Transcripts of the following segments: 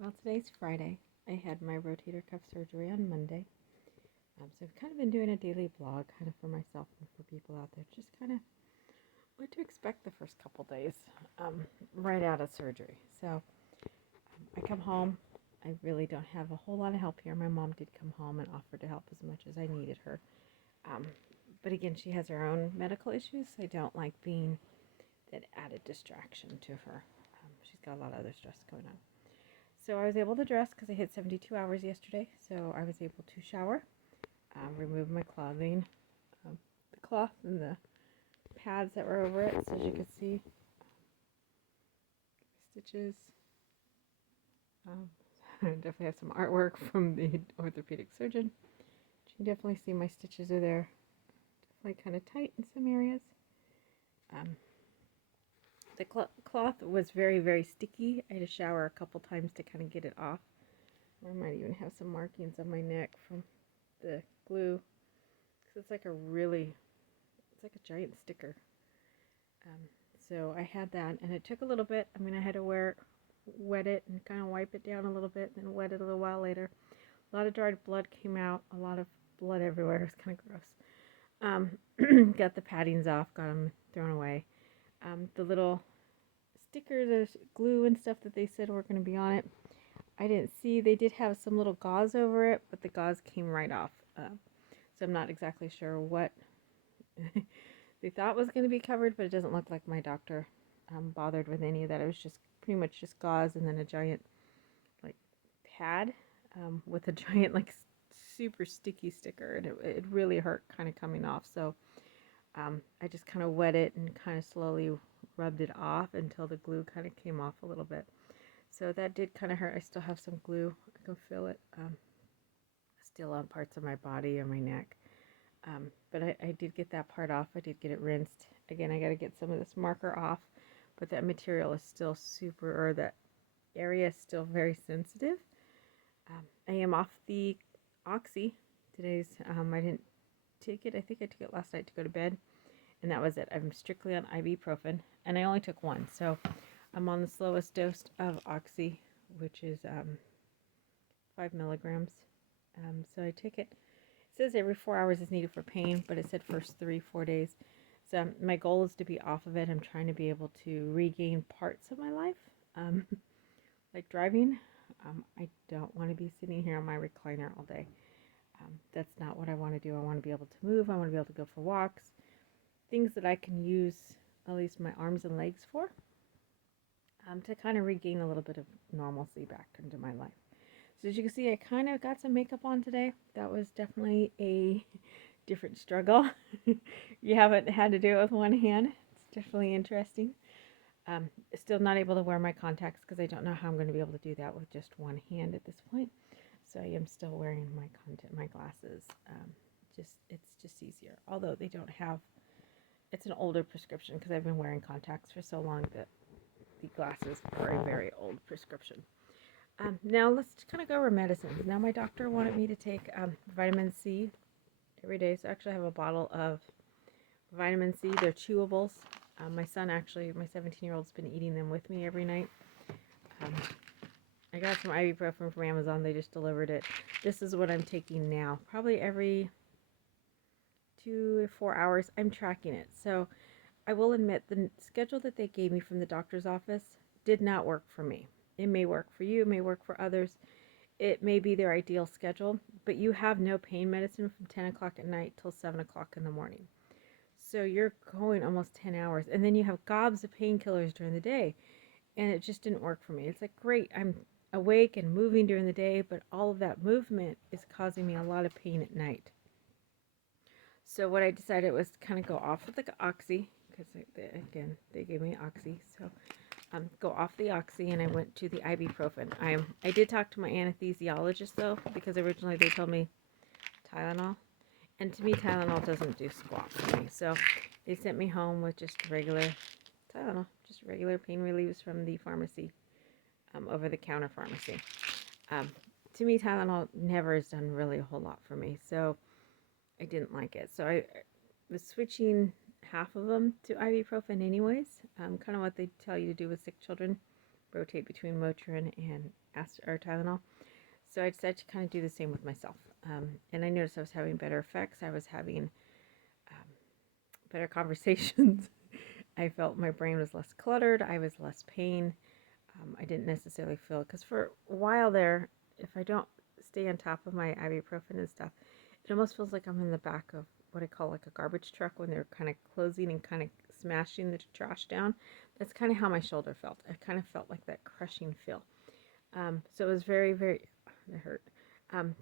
Well, today's Friday. I had my rotator cuff surgery on Monday. So I've kind of been doing a daily blog kind of for myself and for people out there. Just kind of what to expect the first couple days right out of surgery. So I come home. I really don't have a whole lot of help here. My mom did come home and offer to help as much as I needed her. Um, but again, she has her own medical issues. So I don't like being that added distraction to her. She's got a lot of other stress going on. So I was able to dress because I hit 72 hours yesterday. So I was able to shower, remove my clothing, the cloth and the pads that were over it. So as you can see, stitches. I definitely have some artwork from the orthopedic surgeon. You can definitely see my stitches are there. Definitely kind of tight in some areas. The cloth was very, very sticky. I had to shower a couple times to kind of get it off. I might even have some markings on my neck from the glue. Because it's like it's like a giant sticker. So I had that, and it took a little bit. I mean, I had to wet it and kind of wipe it down a little bit, and then wet it a little while later. A lot of dried blood came out. A lot of blood everywhere. It was kind of gross. Got the paddings off. Got them thrown away. The little stickers, the glue and stuff that they said were going to be on it, I didn't see. They did have some little gauze over it, but the gauze came right off. So I'm not exactly sure what they thought was going to be covered, but it doesn't look like my doctor bothered with any of that. It was just pretty much just gauze and then a giant like pad with a giant like super sticky sticker, and it really hurt kind of coming off. So I just kind of wet it and kind of slowly rubbed it off until the glue kind of came off a little bit. So that did kind of hurt. I still have some glue. I can feel it still on parts of my body or my neck. But I did get that part off. I did get it rinsed. Again, I got to get some of this marker off, but that material is still or that area is still very sensitive. I am off the Oxy. I didn't take it. I think I took it last night to go to bed, and that was it. I'm strictly on ibuprofen, and I only took one. So I'm on the slowest dose of Oxy, which is 5 milligrams. So I take it. It says every 4 hours is needed for pain, but it said first 3-4 days. So my goal is to be off of it. I'm trying to be able to regain parts of my life, like driving. I don't want to be sitting here on my recliner all day. That's not what I want to do. I want to be able to move. I want to be able to go for walks, things that I can use at least my arms and legs for, to kind of regain a little bit of normalcy back into my life. So as you can see, I kind of got some makeup on today. That was definitely a different struggle. You haven't had to do it with one hand. It's definitely interesting. Still not able to wear my contacts because I don't know how I'm going to be able to do that with just one hand at this point. So I am still wearing my glasses. It's just easier. Although they don't have, it's an older prescription because I've been wearing contacts for so long that the glasses are a very old prescription. Now let's kind of go over medicines. Now my doctor wanted me to take vitamin C every day. So actually I have a bottle of vitamin C. They're chewables. My son actually, my 17-year-old's been eating them with me every night. I got some ibuprofen from Amazon. They just delivered it. This is what I'm taking now. Probably every 2 or 4 hours. I'm tracking it. So I will admit the schedule that they gave me from the doctor's office did not work for me. It may work for you. It may work for others. It may be their ideal schedule. But you have no pain medicine from 10 o'clock at night till 7 o'clock in the morning. So you're going almost 10 hours. And then you have gobs of painkillers during the day. And it just didn't work for me. It's like, great, I'm awake and moving during the day, but all of that movement is causing me a lot of pain at night. So what I decided was to kind of go off of the Oxy, because again, they gave me Oxy. So go off the Oxy, and I went to the ibuprofen. I did talk to my anesthesiologist, though, because originally they told me Tylenol. And to me, Tylenol doesn't do squat for me. So they sent me home with just regular Tylenol, just regular pain reliefs from the pharmacy, over-the-counter pharmacy. To me, Tylenol never has done really a whole lot for me, so I didn't like it. So I was switching half of them to ibuprofen anyways, kind of what they tell you to do with sick children. rotate between Motrin and or Tylenol. So I decided to kind of do the same with myself. And I noticed I was having better effects. I was having better conversations. I felt my brain was less cluttered. I was less pain. I didn't necessarily feel, because for a while there, if I don't stay on top of my ibuprofen and stuff, it almost feels like I'm in the back of what I call like a garbage truck when they're kind of closing and kind of smashing the trash down. That's kind of how my shoulder felt. I kind of felt like that crushing feel. So it was very, very, it hurt,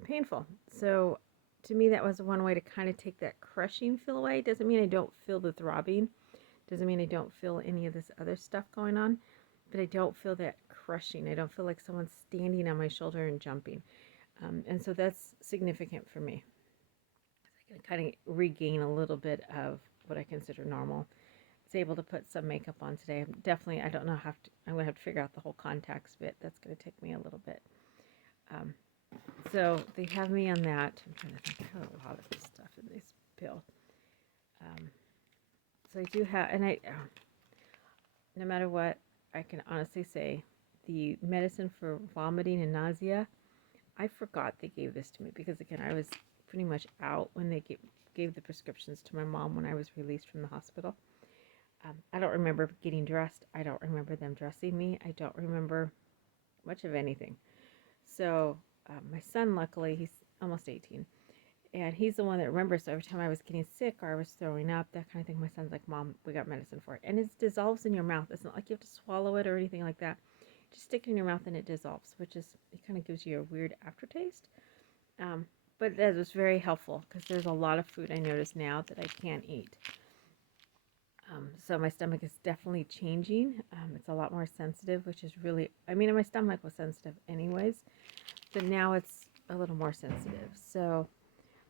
painful. So to me, that was one way to kind of take that crushing feel away. Doesn't mean I don't feel the throbbing. Doesn't mean I don't feel any of this other stuff going on, but I don't feel that crushing. I don't feel like someone's standing on my shoulder and jumping. And so that's significant for me. I can kind of regain a little bit of what I consider normal. I was able to put some makeup on today. Definitely, I don't know how to, I'm going to have to figure out the whole contacts bit. That's going to take me a little bit. So they have me on that. I'm trying to think, I have a lot of this stuff in this pill. So I do have, and no matter what, I can honestly say the medicine for vomiting and nausea, I forgot they gave this to me because, again, I was pretty much out when they gave the prescriptions to my mom when I was released from the hospital. I don't remember getting dressed. I don't remember them dressing me. I don't remember much of anything. So my son, luckily, he's almost 18. And he's the one that remembers. So every time I was getting sick or I was throwing up, that kind of thing, my son's like, Mom, we got medicine for it. And it dissolves in your mouth. It's not like you have to swallow it or anything like that. Just stick it in your mouth and it dissolves, which is, it kind of gives you a weird aftertaste. But that was very helpful because there's a lot of food I notice now that I can't eat. So my stomach is definitely changing. It's a lot more sensitive, which is really, I mean, my stomach was sensitive anyways, but now it's a little more sensitive. So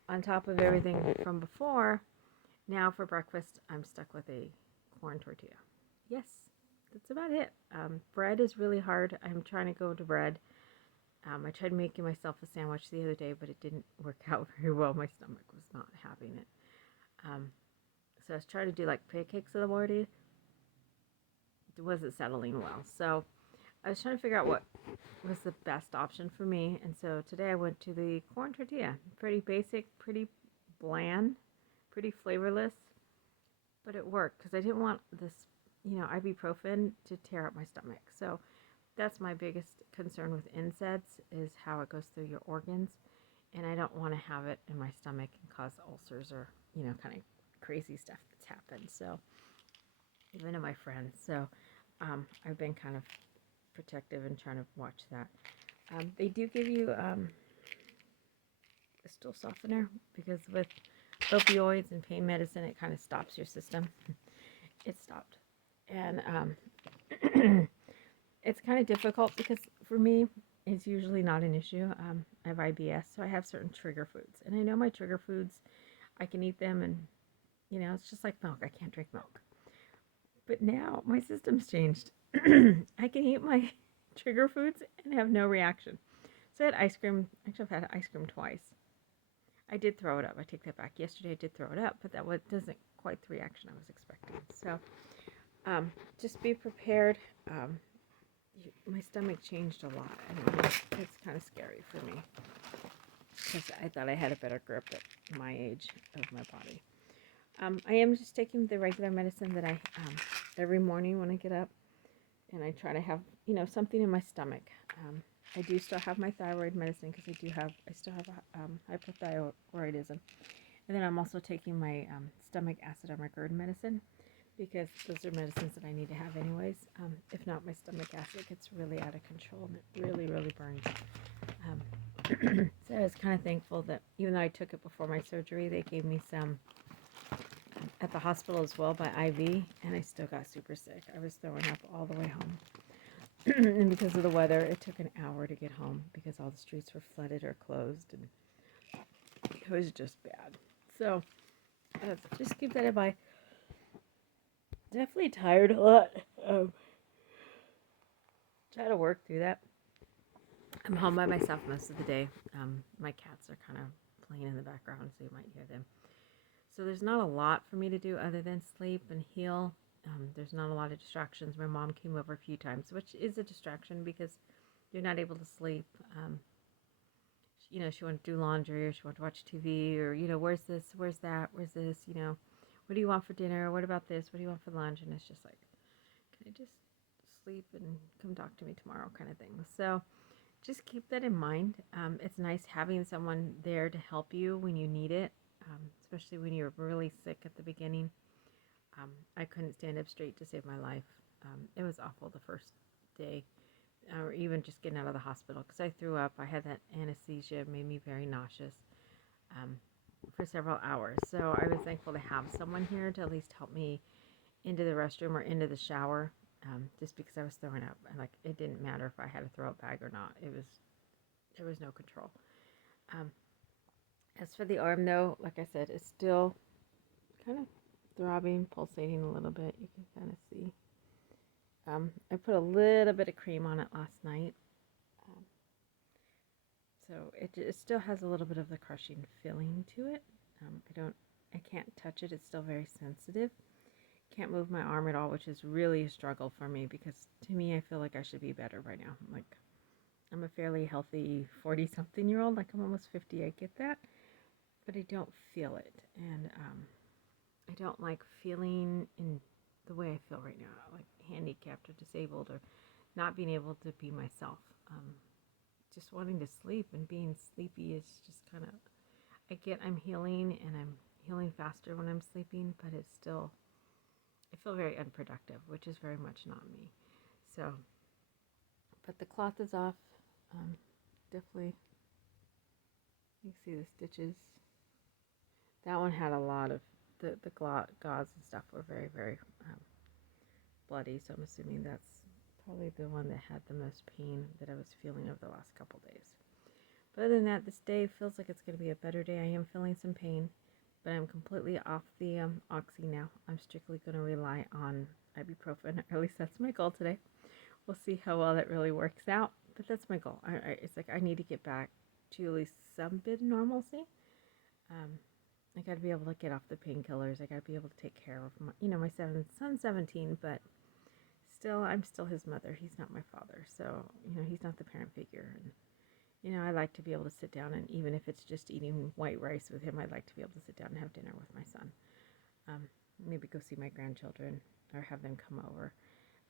on top of everything from before, now for breakfast, I'm stuck with a corn tortilla. Yes, that's about it. Bread is really hard. I'm trying to go to bread. I tried making myself a sandwich the other day, but it didn't work out very well. My stomach was not having it. So I was trying to do like pancakes in the morning. It wasn't settling well. So I was trying to figure out what was the best option for me. And so today I went to the corn tortilla. Pretty basic, pretty bland, pretty flavorless. But it worked because I didn't want this, ibuprofen to tear up my stomach. So that's my biggest concern with NSAIDs is how it goes through your organs. And I don't want to have it in my stomach and cause ulcers or, kind of crazy stuff that's happened. So even to my friends. So I've been kind of protective and trying to watch that. They do give you a stool softener because with opioids and pain medicine, it kind of stops your system. It stopped. And it's kind of difficult because for me, it's usually not an issue. I have IBS, so I have certain trigger foods. And I know my trigger foods, I can eat them and, it's just like milk. I can't drink milk. But now my system's changed. I can eat my trigger foods and have no reaction. So I had ice cream. Actually, I've had ice cream twice. I did throw it up. I take that back. Yesterday I did throw it up, but that doesn't quite the reaction I was expecting. So just be prepared. My stomach changed a lot, and it's kind of scary for me because I thought I had a better grip at my age of my body. I am just taking the regular medicine that I every morning when I get up, and I try to have something in my stomach. I do still have my thyroid medicine because I still have hypothyroidism, and then I'm also taking my stomach acid or my GERD medicine because those are medicines that I need to have anyways. If not, my stomach acid gets really out of control and it really, really burns. So I was kind of thankful that even though I took it before my surgery, they gave me some at the hospital as well by IV, and I still got super sick. I was throwing up all the way home. And because of the weather, it took an hour to get home because all the streets were flooded or closed, and it was just bad. So just keep that in mind. Definitely tired a lot. Try to work through that. I'm home by myself most of the day. My cats are kind of playing in the background, so you might hear them. So there's not a lot for me to do other than sleep and heal There's not a lot of distractions. My mom came over a few times, which is a distraction because you're not able to sleep. She wanted to do laundry, or she wanted to watch TV, or, where's this, where's that, where's this, what do you want for dinner? What about this? What do you want for lunch? And it's just like, can I just sleep and come talk to me tomorrow kind of thing. So just keep that in mind. It's nice having someone there to help you when you need it, especially when you're really sick at the beginning. I couldn't stand up straight to save my life. It was awful the first day, or even just getting out of the hospital, because I threw up. I had that anesthesia, it made me very nauseous for several hours. So I was thankful to have someone here to at least help me into the restroom or into the shower, just because I was throwing up. And it didn't matter if I had a throw up bag or not. There was no control. As for the arm, though, like I said, it's still kind of throbbing, pulsating a little bit. You can kind of see. I put a little bit of cream on it last night. So it still has a little bit of the crushing feeling to it. I can't touch it. It's still very sensitive. Can't move my arm at all, which is really a struggle for me, because to me, I feel like I should be better right now. I'm a fairly healthy 40-something-year-old. I'm almost 50. I get that, but I don't feel it, and I don't like feeling in the way I feel right now, like handicapped or disabled, or not being able to be myself. Just wanting to sleep, and being sleepy is just kind of, I'm healing, and I'm healing faster when I'm sleeping, but it's still, I feel very unproductive, which is very much not me. So, but the cloth is off. Definitely, you can see the stitches. That one had a lot of, the gauze and stuff were very, very bloody, so I'm assuming that's probably the one that had the most pain that I was feeling over the last couple days. But other than that, this day feels like it's going to be a better day. I am feeling some pain, but I'm completely off the oxy now. I'm strictly going to rely on ibuprofen, or at least that's my goal today. We'll see how well that really works out, but that's my goal. It's like I need to get back to at least some bit of normalcy. I got to be able to get off the painkillers. I got to be able to take care of my, my son's 17, but still, I'm still his mother. He's not my father, so, he's not the parent figure. And, I like to be able to sit down, and even if it's just eating white rice with him, I'd like to be able to sit down and have dinner with my son. Maybe go see my grandchildren, or have them come over.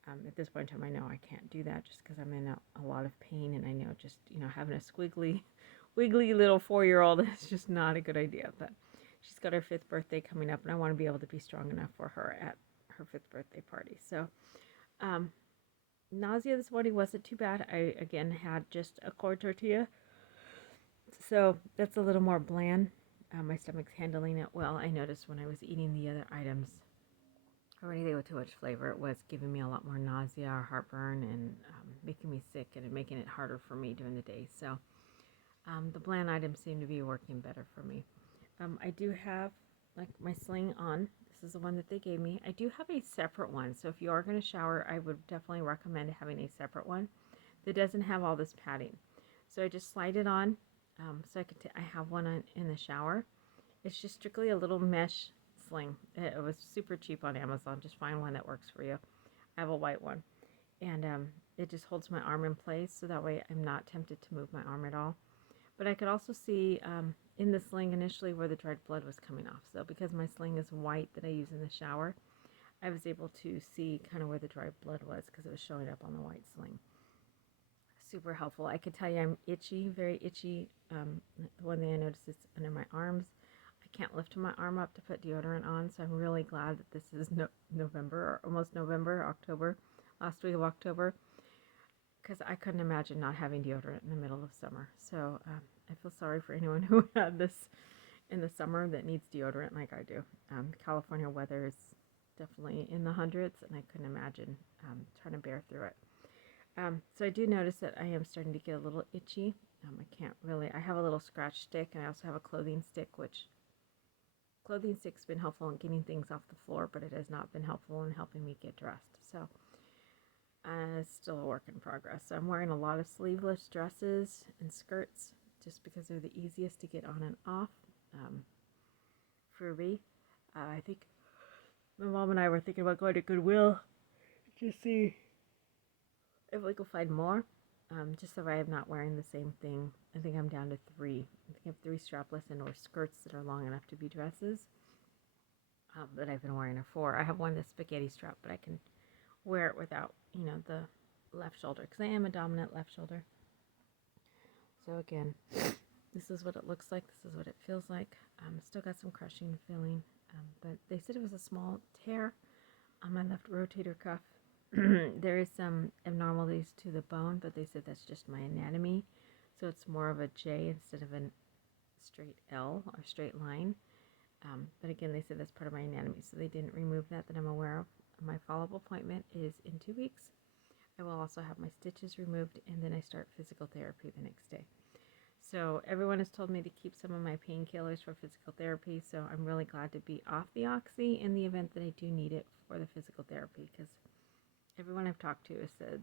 At this point in time, I know I can't do that just because I'm in a lot of pain, and I know just, having a squiggly, wiggly little 4-year-old is just not a good idea. But she's got her 5th birthday coming up, and I want to be able to be strong enough for her at her 5th birthday party. So, nausea this morning wasn't too bad. I, again, had just a corn tortilla, so that's a little more bland. My stomach's handling it well. I noticed when I was eating the other items, or anything with too much flavor, it was giving me a lot more nausea or heartburn, and making me sick, and making it harder for me during the day. So the bland items seem to be working better for me. I do have my sling on. This is the one that they gave me. I do have a separate one, so if you are going to shower, I would definitely recommend having a separate one that doesn't have all this padding. So I just slide it on, so I have one in the shower. It's just strictly a little mesh sling. It was super cheap on Amazon. Just find one that works for you. I have a white one, and it just holds my arm in place, so that way I'm not tempted to move my arm at all. But I could also see in the sling initially where the dried blood was coming off. So because my sling is white that I use in the shower, I was able to see kind of where the dried blood was, because it was showing up on the white sling. Super helpful. I could tell you I'm itchy, very itchy. The one thing I noticed is under my arms. I can't lift my arm up to put deodorant on, so I'm really glad that this is November, or almost November, October, last week of October, because I couldn't imagine not having deodorant in the middle of summer. So I feel sorry for anyone who had this in the summer that needs deodorant like I do. California weather is definitely in the hundreds, and I couldn't imagine trying to bear through it. So I do notice that I am starting to get a little itchy. I have a little scratch stick, and I also have a clothing stick, which clothing stick's been helpful in getting things off the floor, but it has not been helpful in helping me get dressed. So it's still a work in progress. So I'm wearing a lot of sleeveless dresses and skirts just because they're the easiest to get on and off for me. I think My mom and I were thinking about going to Goodwill to see if we could find more. Just so I am not wearing the same thing. I think I'm down to 3. I think I have 3 strapless and or skirts that are long enough to be dresses. That I've been wearing a 4. I have one that's spaghetti strap, but I can wear it without, the left shoulder, because I am a dominant left shoulder. So again, this is what it looks like. This is what it feels like. Still got some crushing and feeling, but they said it was a small tear on my left rotator cuff. There is some abnormalities to the bone, but they said that's just my anatomy. So it's more of a J instead of a straight L or straight line. But again, they said that's part of my anatomy, so they didn't remove that I'm aware of. My follow-up appointment is in 2 weeks. I will also have my stitches removed, and then I start physical therapy the next day. So everyone has told me to keep some of my painkillers for physical therapy, so I'm really glad to be off the oxy in the event that I do need it for the physical therapy, because everyone I've talked to has said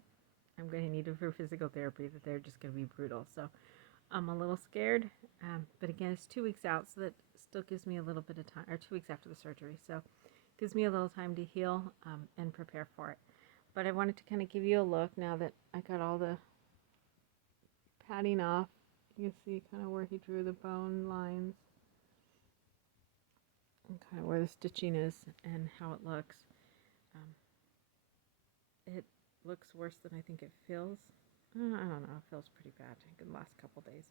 I'm going to need it for physical therapy, that they're just going to be brutal. So I'm a little scared, but again, it's 2 weeks out, so that still gives me a little bit of time, or 2 weeks after the surgery, so it gives me a little time to heal and prepare for it. But I wanted to kind of give you a look now that I got all the padding off. You can see kind of where he drew the bone lines and kind of where the stitching is and how it looks. It looks worse than I think it feels. I don't know, it feels pretty bad in the last couple days.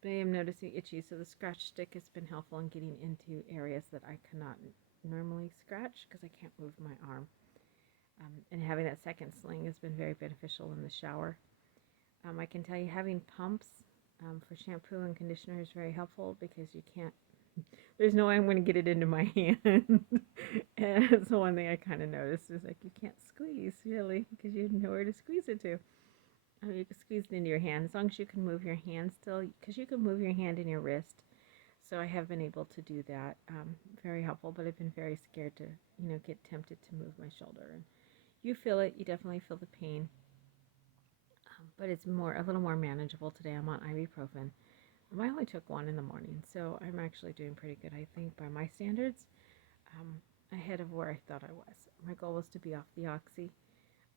But I am noticing itchy, so the scratch stick has been helpful in getting into areas that I cannot normally scratch because I can't move my arm. And having that second sling has been very beneficial in the shower. I can tell you having pumps for shampoo and conditioner is very helpful because you can't, there's no way I'm going to get it into my hand. And that's the one thing I kind of noticed is like you can't squeeze really because you have nowhere to squeeze it to. You can squeeze it into your hand as long as you can move your hand still, because you can move your hand and your wrist. So I have been able to do that. Very helpful, but I've been very scared to, get tempted to move my shoulder. And you feel it. You definitely feel the pain. But it's a little more manageable today. I'm on ibuprofen. I only took 1 in the morning, so I'm actually doing pretty good, I think, by my standards, ahead of where I thought I was. My goal was to be off the oxy.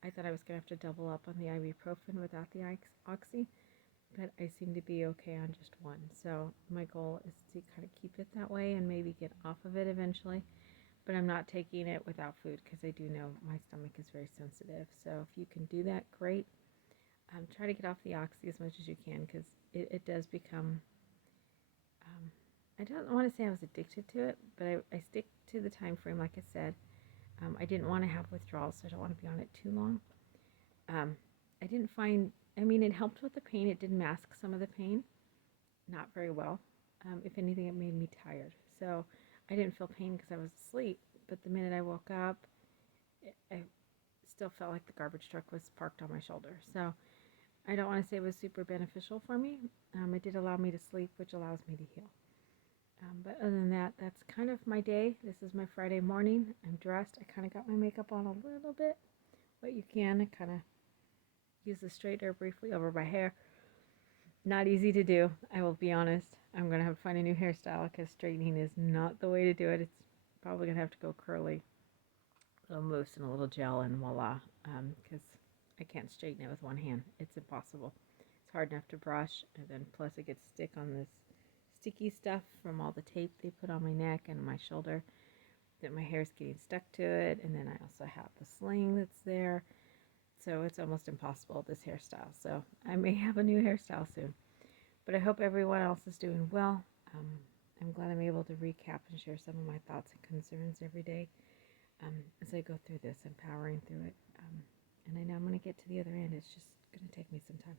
I thought I was going to have to double up on the ibuprofen without the oxy, but I seem to be okay on just 1. So my goal is to kind of keep it that way and maybe get off of it eventually. But I'm not taking it without food because I do know my stomach is very sensitive. So if you can do that, great. Try to get off the oxy as much as you can because it does become, I don't want to say I was addicted to it, but I stick to the time frame like I said. I didn't want to have withdrawals, so I don't want to be on it too long. I didn't find, it helped with the pain. It did mask some of the pain, not very well. If anything, it made me tired. So I didn't feel pain because I was asleep, but the minute I woke up, I still felt like the garbage truck was parked on my shoulder. So I don't want to say it was super beneficial for me. It did allow me to sleep, which allows me to heal. But other than that, that's kind of my day. This is my Friday morning. I'm dressed. I kind of got my makeup on a little bit, but you can. I kind of use the straightener briefly over my hair. Not easy to do, I will be honest. I'm going to have to find a new hairstyle because straightening is not the way to do it. It's probably going to have to go curly. A little mousse and a little gel and voila, because I can't straighten it with one hand. It's impossible. It's hard enough to brush, and then plus it gets stick on this sticky stuff from all the tape they put on my neck and my shoulder that my hair's getting stuck to it, and then I also have the sling that's there, so it's almost impossible, this hairstyle. So I may have a new hairstyle soon, but I hope everyone else is doing well. I'm glad I'm able to recap and share some of my thoughts and concerns every day as I go through this, empowering through it. And I know I'm going to get to the other end. It's just going to take me some time.